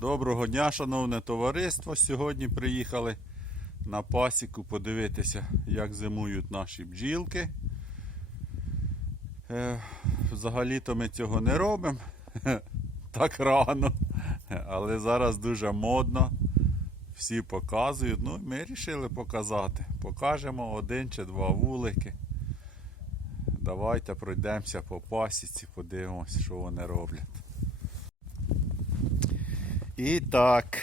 Доброго дня, шановне товариство. Сьогодні приїхали на пасіку подивитися, як зимують наші бджілки. Е, Взагалі-то ми цього не робимо так рано, але зараз дуже модно. Всі показують. Ну, ми вирішили показати. Покажемо один чи два вулики. Давайте пройдемося по пасіці, подивимося, що вони роблять. І так,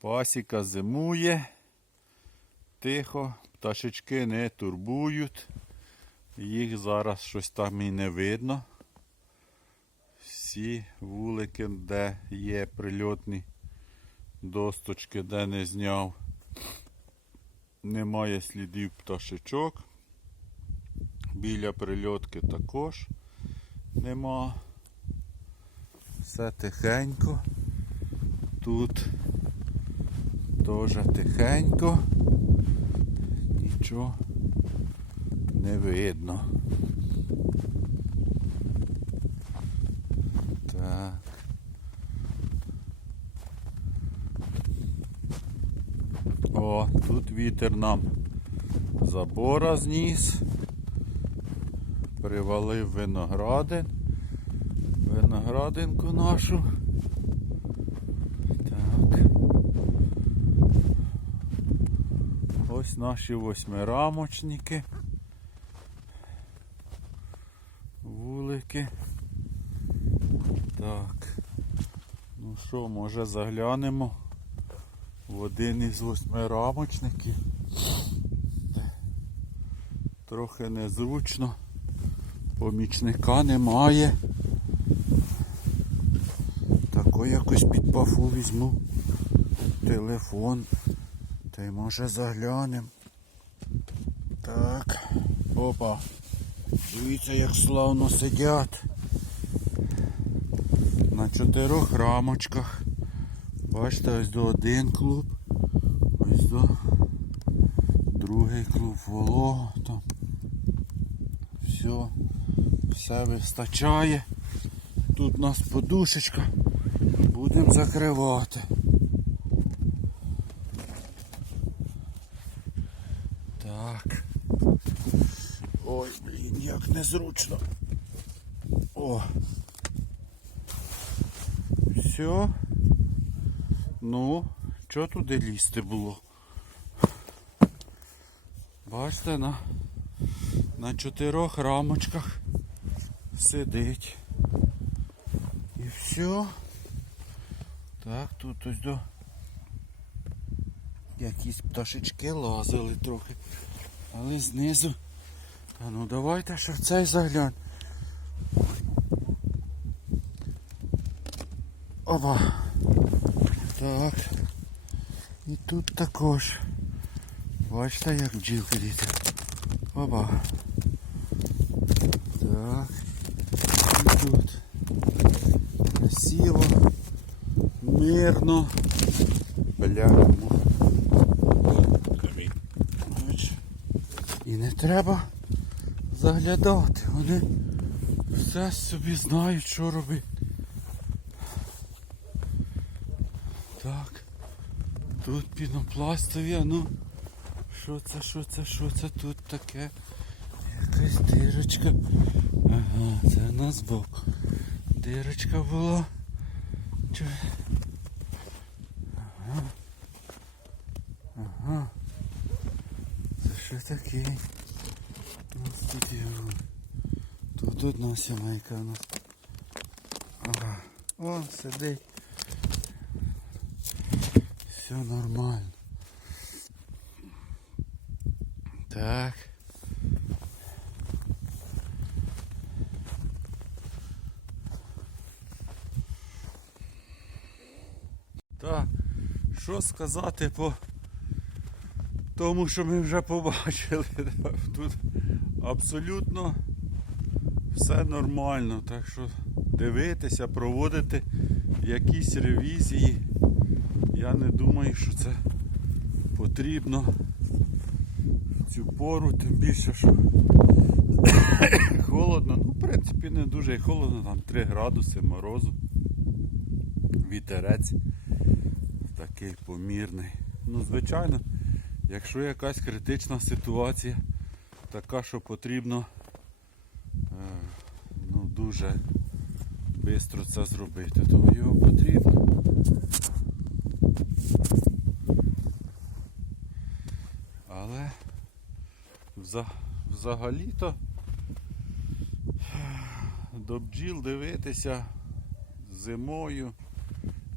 пасіка зимує, тихо, пташечки не турбують, їх зараз щось там і не видно. Всі вулики, де є прильотні досточки, де не зняв, немає слідів пташечок. Біля прильотки також нема. Все тихенько. Тут теж тихенько. Нічого не видно. Так. О, тут вітер нам забора зніс. Привалив виноградин виноградинку нашу. Так. Ось наші восьмирамочники. Вулики. Так. Ну що, може заглянемо в один із восьмирамочників. Трохи незручно. Помічника немає. Тако якось під пафу візьму телефон. Та й може заглянем. Так. Опа. Дивіться, як славно сидять. На чотирьох рамочках. Бачите, ось до один клуб. Ось до другий клуб волого там. Все, все вистачає. Тут у нас подушечка. Будемо закривати. Так. Ой, блін, як незручно. О. Все. Ну, що туди лізти було? Бачите, на, на чотирьох рамочках сидить. І все. Так, тут ось до якісь пташечки лазили трохи. Але знизу. Та ну давайте ще в цей заглянь. Опа. Так. І тут також. Бачите, як бджілки діти. Опа. Так. І тут. Красиво. Мирно. Бля. І не треба заглядати. Вони все собі знають, що робити. Так. Тут пінопластові, а ну. Що це, що це, що це тут таке? Якась дирочка. Ага, це в нас. Дирочка була. Чи... Ага. Ага. Це що таке? Ось тут. Тут одна сімейка у нас. Ага. О, сидить. Все нормально. Так. Так, що сказати по тому, що ми вже побачили. Тут абсолютно все нормально. Так що дивитися, проводити якісь ревізії. Я не думаю, що це потрібно в цю пору, тим більше, що холодно. Ну, в принципі, не дуже і холодно, там 3 градуси морозу. вітерець такий помірний. Ну, звичайно, якщо якась критична ситуація, така, що потрібно е, ну, дуже швидко це зробити, то його потрібно. Але взагалі-то до бджіл дивитися зимою,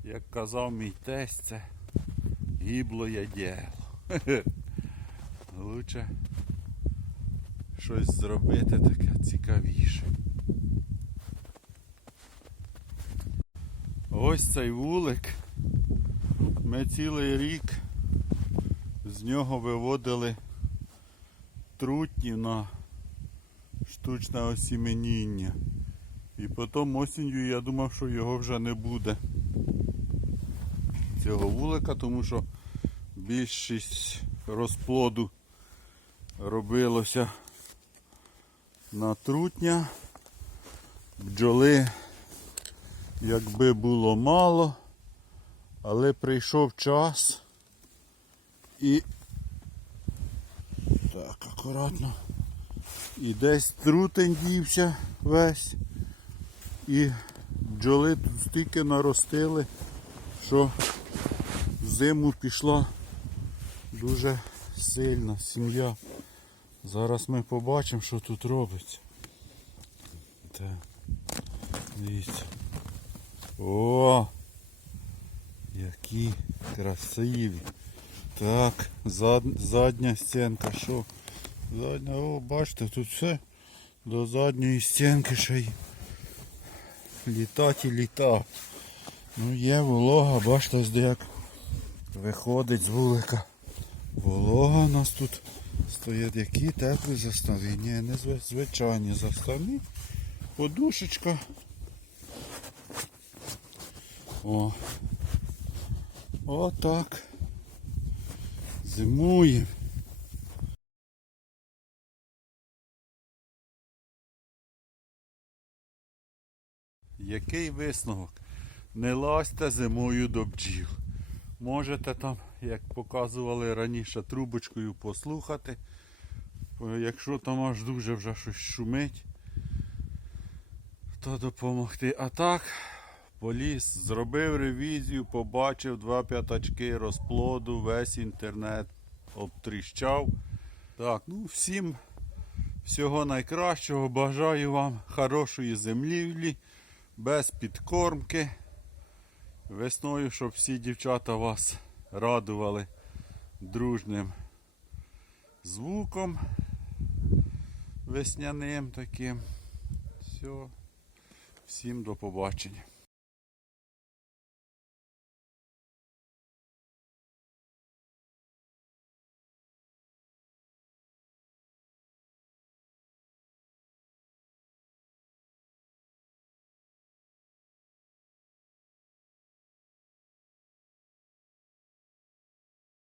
як казав мій тесть, це гіблоє діло. Лучше щось зробити таке цікавіше. Ось цей вулик. Ми цілий рік з нього виводили трутнів на штучне осіменіння. І потім осінню я думав, що його вже не буде. Цього вулика, тому що більшість розплоду робилося на трутня. Бджоли, якби було мало, але прийшов час і так, акуратно. І десь трутень дівся весь. І бджоли тут стільки наростили, що в зиму пішла дуже сильна сім'я. Зараз ми побачимо, що тут робиться. Так. Дивіться. О! Які красиві. Так, зад, задня стінка, що? Задня, о, бачите, тут все до задньої стінки ще й літати і літа. Ну є волога, бачите, як виходить з вулика. Волога у нас тут стоять які теплі застави. Ні, не звичайні заставні. Подушечка. О. Отак. Зимує. Який висновок? Не лазьте зимою до бджіл. Можете там, як показували раніше, трубочкою послухати. Якщо там аж дуже вже щось шумить, то допомогти. А так, поліз, зробив ревізію, побачив два п'ятачки розплоду, весь інтернет обтріщав. Так, ну всім всього найкращого. Бажаю вам хорошої землівлі, без підкормки. Весною, щоб всі дівчата вас радували дружним звуком весняним таким. Все. Всім до побачення.